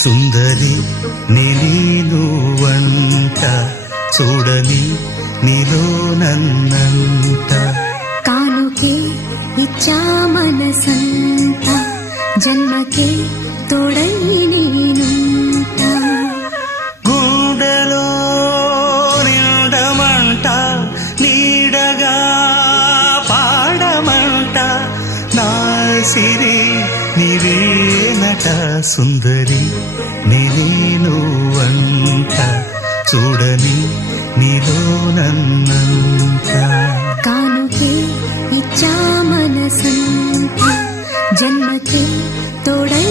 సుందరి నీనువంట చూడని నీలో నన్నంట కానుకే ఇచ్చా మనసంత జన్మకే తోడై నేనుంట గుండెలో నిండమంట నీడగా పాడమంట నా సిరి నీవేనట సుందరి నీనువంట చూడని నీలో నన్నంత కానుకే ఇచ్చా మనసంత జన్మకే తోడై